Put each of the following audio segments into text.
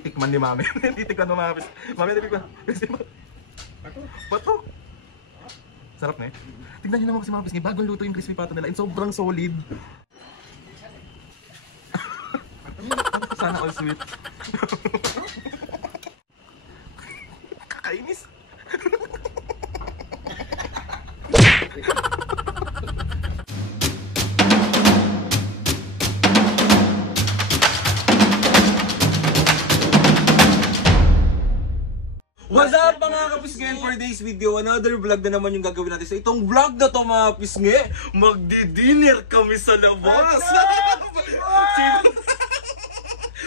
titikman ni Mami. Titikman mo mga kapis. Mami, titikman. Patok. Sarap na eh. Tignan nyo naman kasi mga kapis, bagong luto yung crispy pato nila and sobrang solid. Sana all sweet. Kakainis. What's up mga kapisnge? For today's video, another vlog na naman yung gagawin natin. So itong vlog na to mga kapisnge, magdi-dinner kami sa labas!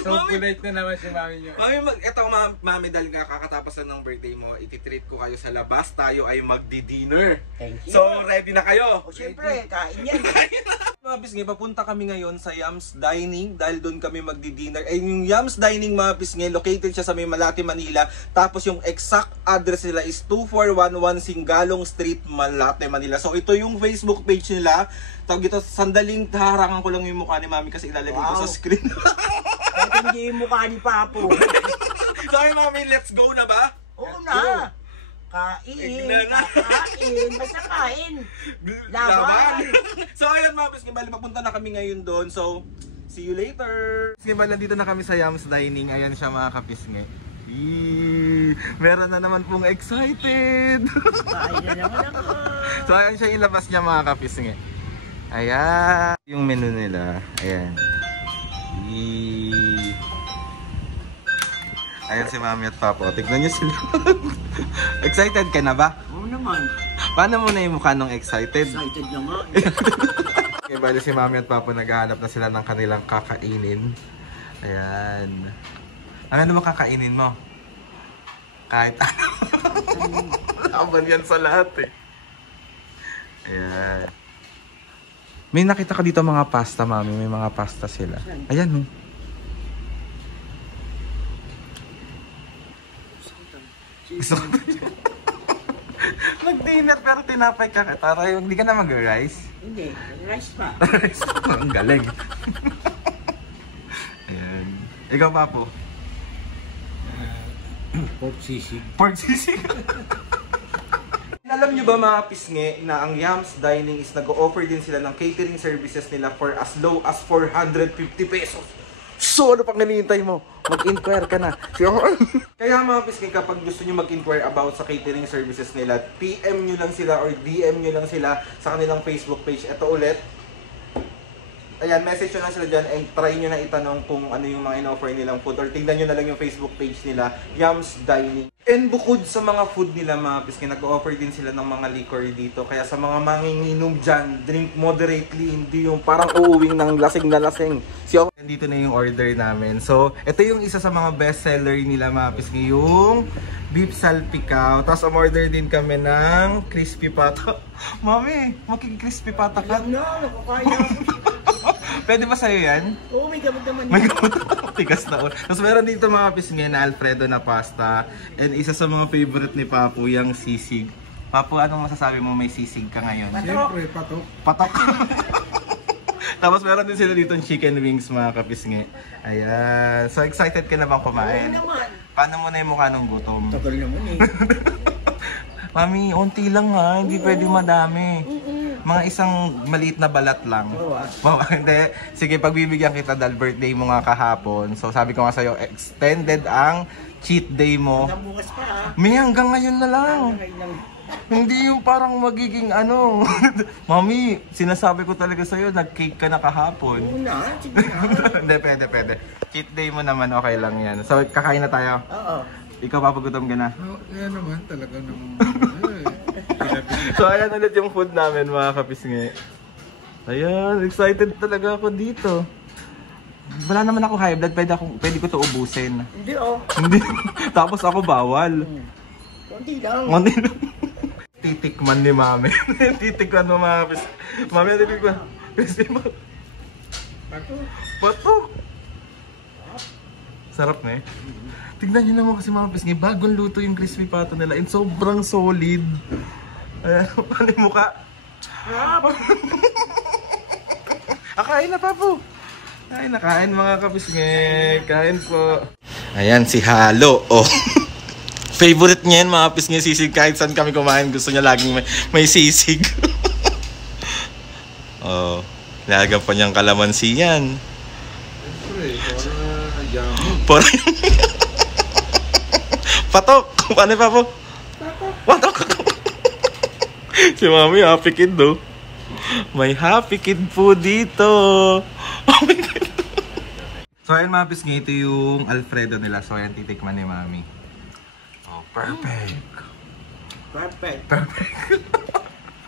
So polite na naman si Mami nyo. Eto Mami, dahil nga kakatapos na ng birthday mo, ititreat ko kayo sa labas, tayo ay magdi-dinner. Thank you. So ready na kayo? O syempre, kain yan. Mga pisnge, papunta kami ngayon sa Yams Dining dahil doon kami magdi-dinner. Eh, yung Yams Dining mga pisnge, located siya sa may Malate, Manila. Tapos yung exact address nila is 2411 Singalong Street, Malate, Manila. So ito yung Facebook page nila. Tawag ito, sandaling harangan ko lang yung mukha ni Mami kasi ilalagay ko sa screen. Kahit hindi yung mukha ni Papo. Sorry Mami, let's go na ba? Oo na. Kain, kain, basta kain. Laban. So ayun mga pisnge, bali papunta na kami ngayon doon. So, see you later. Pisnge, bali nandito na kami sa Yams Dining. Ayan siya mga kapisnge. Meron na naman pong excited. Kain na naman ako. So ayan siya ilabas niya mga kapisnge. Ayan. Yung menu nila. Ayan. Ayan si Mami at Papo. Tignan niyo sila. Excited ka na ba? Oo naman. Paano mo na yung mukha nung excited? Excited na nga. Okay, bali si Mami at Papo naghahanap na sila ng kanilang kakainin. Ayan. Ano ba kakainin mo? Kahit ano. Laban yan sa lahat eh. Ayan. May nakita ka dito mga pasta, Mami. May mga pasta sila. Ayan, oh. Gusto ko mag-dinner pero tinapay ka. Tara, hindi ka na mag-rice? Hindi, rice pa. Rice pa. Ang galing. Ayan. Ikaw pa po? Pork sisig. Pork sisig. Alam nyo ba mga pisnge na ang Yams Dining is nag-o-offer din sila ng catering services nila for as low as 450 pesos. So, ano pang hinihintay mo? Mag-inquire ka na. Kaya mga pisnge, kapag gusto nyo mag-inquire about sa catering services nila, PM nyo lang sila or DM nyo lang sila sa kanilang Facebook page. Ito ulit. Ayan, message nyo lang sila dyan and try nyo na itanong kung ano yung mga in-offer nilang food or tingnan nyo na lang yung Facebook page nila, Yams Dining. And bukod sa mga food nila mga pisnge, nag-offer din sila ng mga liquor dito. Kaya sa mga manginginom dyan, drink moderately, hindi yung parang uuwing ng lasing na lasing. Dito na yung order namin. So, ito yung isa sa mga best seller nila mga pisnge, yung beef salpicao. Tapos order din kami ng crispy pata. Mami, crispy pata ka. No, nakakaya. Pwede ba sa'yo yan? Oo, may gamot naman. May gamot. Tigas na. Tapos meron dito mga pisnge na Alfredo na pasta. And isa sa mga favorite ni Papo, yung sisig. Papo, anong masasabi mo may sisig ka ngayon? Siyempre, patok. Patok. Tapos meron din sila dito yung chicken wings mga kapisnge. Ayan. So excited ka na bang kumain? Oo naman. Paano mo na yung mukha ng gutom? Tagal naman eh. Mami, unti lang ha. Hindi pwede madami. Mga isang maliit na balat lang. Hindi. Sige, pagbibigyan kita dahil birthday mo nga kahapon. So sabi ko nga sa'yo, extended ang cheat day mo. Hanggang bukas pa ha. May hanggang ngayon na lang. Hindi yung parang magiging ano. Mami, sinasabi ko talaga sa'yo, nag-cake ka na kahapon. Oo na, sige na. Hindi, pwede. Cheat day mo naman, okay lang yan. So kakain na tayo. Oo. Ikaw papagutom ka na. Yan naman, talaga naman. So ayan ulit yung food namin mga kapisnge. Ayan, excited talaga ako dito. Wala naman ako high blood, pwede ko to ubusin. Hindi oh. Hindi. Tapos ako bawal. Kunti lang. Konti lang. Titikman ni Mami. Titikman mo mga kapisnge. Mami, titikman. Kasi patok. Sarap na eh. Tignan nyo naman kasi mga pisnge, bagong luto yung crispy pato nila and sobrang solid. Ayan, paano yung mukha? Kain na, Papo. Kain na, kain mga kapisnge. Kain po. Ayan, si Halo. Oh. Favorite niya yan, mga pisngi sisig. Kahit saan kami kumain, gusto niya laging may sisig. Oh, nilagyan pa niyang kalamansi yan. Siyempre, para yummy. Para patok! Paano pa po? Patok! Si Mami, happy kid do. May happy kid po dito. Oh my God. So ayun mga pisngi, ito yung Alfredo nila. So ayan, titikman ni Mami. Oh, perfect. Perfect.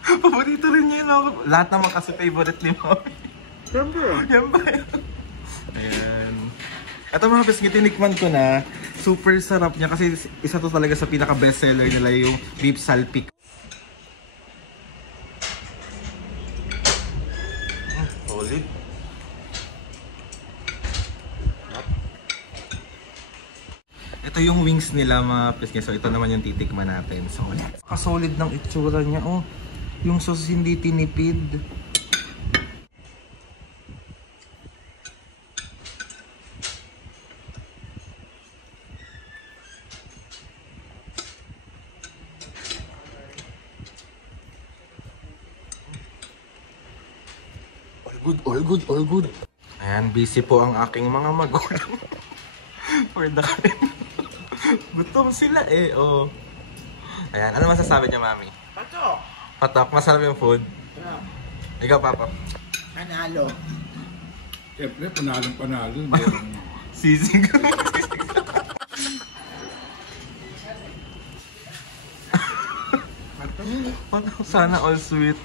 Paborito rin niya yun. Lahat naman kasi favorite ni Mami. Siyempre. Yan ba yun? Ayan. Ito mga pisngi, tinikman ko na. Super sarap niya kasi isa to talaga sa pinaka bestseller nila yung beef salpik. Solid. Ito yung wings nila mga pisngi. So ito naman yung titikman natin. Solid. Kasolid ng itsura niya. Oh, yung sauce hindi tinipid. All good. Ayan, busy po ang aking mga magulang. For the gutom sila eh, oh. Ayan, ano masasabi niya, Mami? Patok. Patok, masarap yung food. Ah, Ikaw, Papa. Panalo. Siyempre, panalo. Sisig. Patok, sana all sweet.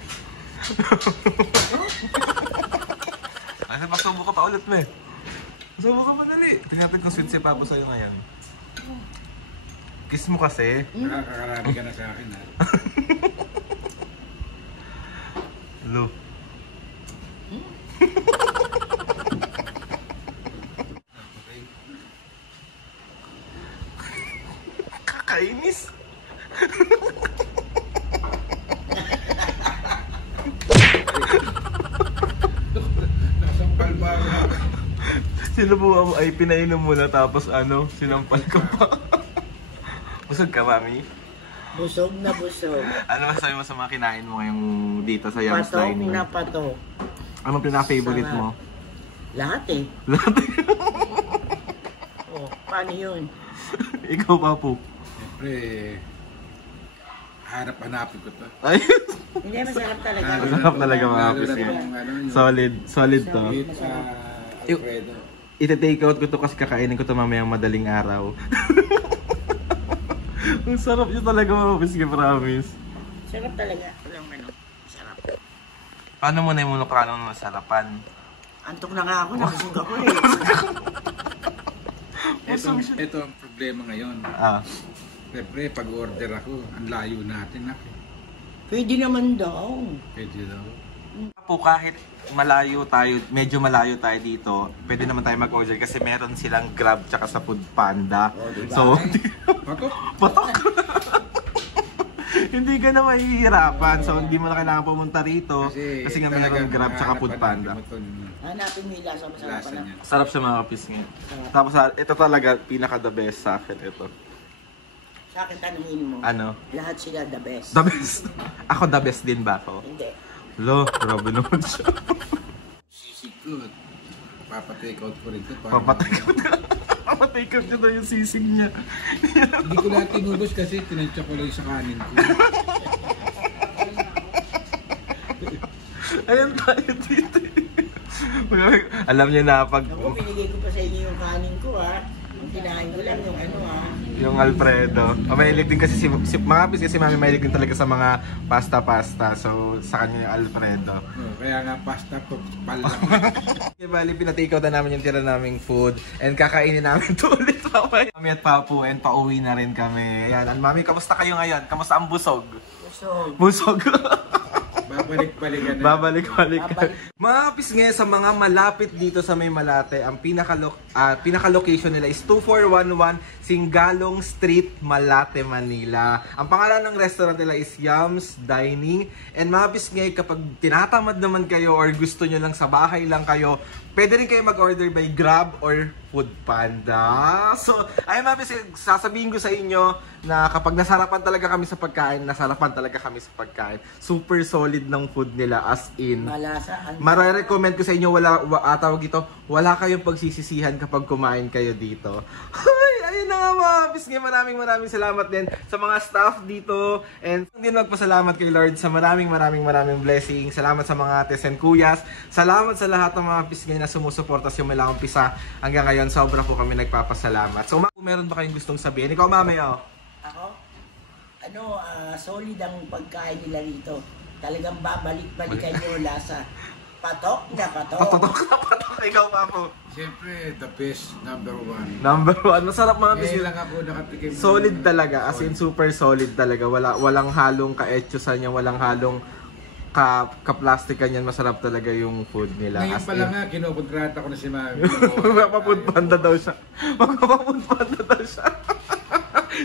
Ay, masubo ka pa ulit, me. Masubo ka pa dali. Tingnan natin kung sweet si Papa sa'yo ngayon. Kiss mo kasi. Nakakarami ka na sa akin, ha? Hello. Kakainis. Nasampal ba ako? Sinubukan mo ay pinainom mo na tapos ano, sinampal ka pa. Busog ka, Mami? Busog na busog. Ano masabi mo sa mga kinain mo ngayong dito sa Yams Patok Dining? na patok. Anong pinaka-favorite mo? Lahat eh. Lahat. Oh, paano yun? Ikaw, Papu. Siyempre, hanap-hanapin ko to. Ay, Hindi, masarap talaga. masarap talaga mga Lalo na pisngi. kung ano yun. Solid to. Beef sa Alfredo. Ite-take out ko to kasi kakainin ko to mamayang madaling araw. Ang sarap niya talaga mga pisngi, promise. Sarap talaga. Walang ano. Sarap. Paano mo na yung munukano ng sarapan? Antok na nga ako. Nabusog ako eh. Ito ang problema ngayon. Ah, Siyempre, pag-order ako, ang layo natin, ha? Pwede naman daw. Pwede daw. po kahit malayo tayo, medyo malayo tayo dito, pwede naman tayo mag-order kasi meron silang Grab tsaka sa Food Panda. Oh, diba? So, Patok? patok. Hindi ka na mahihirapan. So, hindi mo na kailangan pumunta rito kasi nga meron Grab tsaka Food Panda. Hanapin mo yung lasa. Masarap Lasa pala. niya. Sarap siya mga kapisngit. Tapos ito talaga pinaka the best sa akin ito. Sa akin tanungin mo. Ano? Lahat sila the best. The best. Ako the best din ba ako? Hindi. Lo, grabe naman siya. Sisig ko. Papatake out ko rin ito. Papatake out na. Papatake out niya na yung sisig niya. Hindi ko lahat tinubos kasi tinansya ko lang sa kanin ko. Ayan tayo dito. Alam niyo na pag Ako, binigay ko pa sa inyo yung kanin ko ha. Ang kinain ko lang yung ano ha. yung Alfredo. Mahilig din kasi si mga pis kasi mami mahilig din talaga sa mga pasta-pasta. So sa kanya yung Alfredo. Kaya nga pasta to pala. Okay, bali pinatake out na namin yung tira naming food and kakainin namin to ulit mamaya. Mami at Papu and pauwi na rin kami. Ayan, mami, kamusta kayo ngayon? Kamusta ang busog? Busog. Busog. Babalik-balikan na. Babalik-balik. Mga pisngi, sa mga malapit dito sa May Malate, ang pinaka-location nila is 2411 Singalong Street, Malate, Manila. Ang pangalan ng restaurant nila is Yams Dining. And mga pisngi, kapag tinatamad naman kayo or gusto nyo lang sa bahay lang kayo, pwede rin kayo mag-order by Grab or Foodpanda. So, ayun mga pisngi, sasabihin ko sa inyo na kapag nasarapan talaga kami sa pagkain, nasarapan talaga kami sa pagkain. Super solid ng food nila, as in. Malasa. Mare-recommend ko sa inyo, tawag ito, wala kayong pagsisisihan kapag kumain kayo dito. Ay, ayun na nga mga pisngi, maraming salamat din sa mga staff dito. And din magpasalamat kay Lord sa maraming blessing. Salamat sa mga ates and kuyas. Salamat sa lahat ng mga pisngi na sumusuporta sa mula umpisa hanggang ngayon. Sobra po kami nagpapasalamat. So, kung meron ba kayong gustong sabihin? Ikaw, mami, oh. Ako? Solid ang pagkain nila rito. Talagang babalik-balikan yung lasa. Patok na patok. Patok. Ikaw, papo. Siyempre, the best, number one. Number one. Masarap mga pisngi. Ngayon lang ako nakatikim. Solid talaga. As in, super solid talaga. Walang halong ka-etchusan niya. Walang halong ka-plastikan yan. Masarap talaga yung food nila. Ngayon pa lang nga, kinukontrata ko na si Mami. Magpapapunpanda daw siya.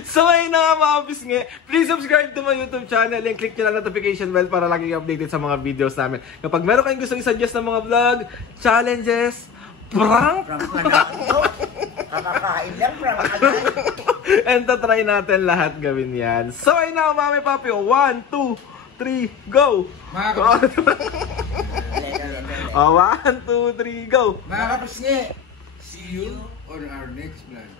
So ayun na nga mga pisngi, please subscribe to my YouTube channel and click nyo lang notification bell para lagi updated sa mga videos namin. Kapag meron kayong gustong i-suggest ng mga vlog, challenges, prank, Kakakain lang, prank. and try natin lahat gawin yan. So ayun na nga mami papi, 1, 2, 3, go! Mga kapis, 1, 2, 3, go! mga kapis, see you on our next vlog.